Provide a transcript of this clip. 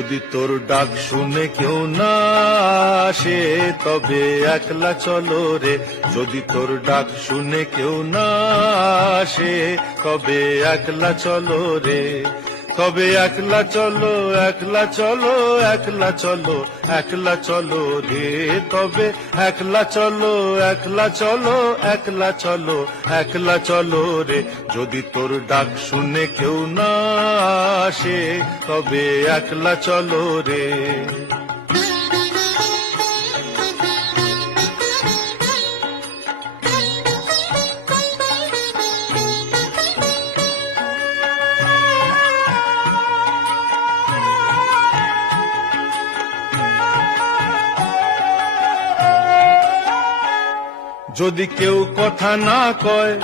যদি তোর ডাক শুনে কেউ না আসে তবে একলা চলো রে। যদি তোর ডাক শুনে কেউ না আসে তবে একলা চলো রে। তবে একলা চলো, একলা চলো, একলা চলো, একলা চলো রে। তবে একলা চলো, একলা চলো, একলা চলো, একলা চলো রে। যদি তোর ডাক শুনে কেউ না আসে তবে একলা চলো রে। যদি কেউ কথা না কয়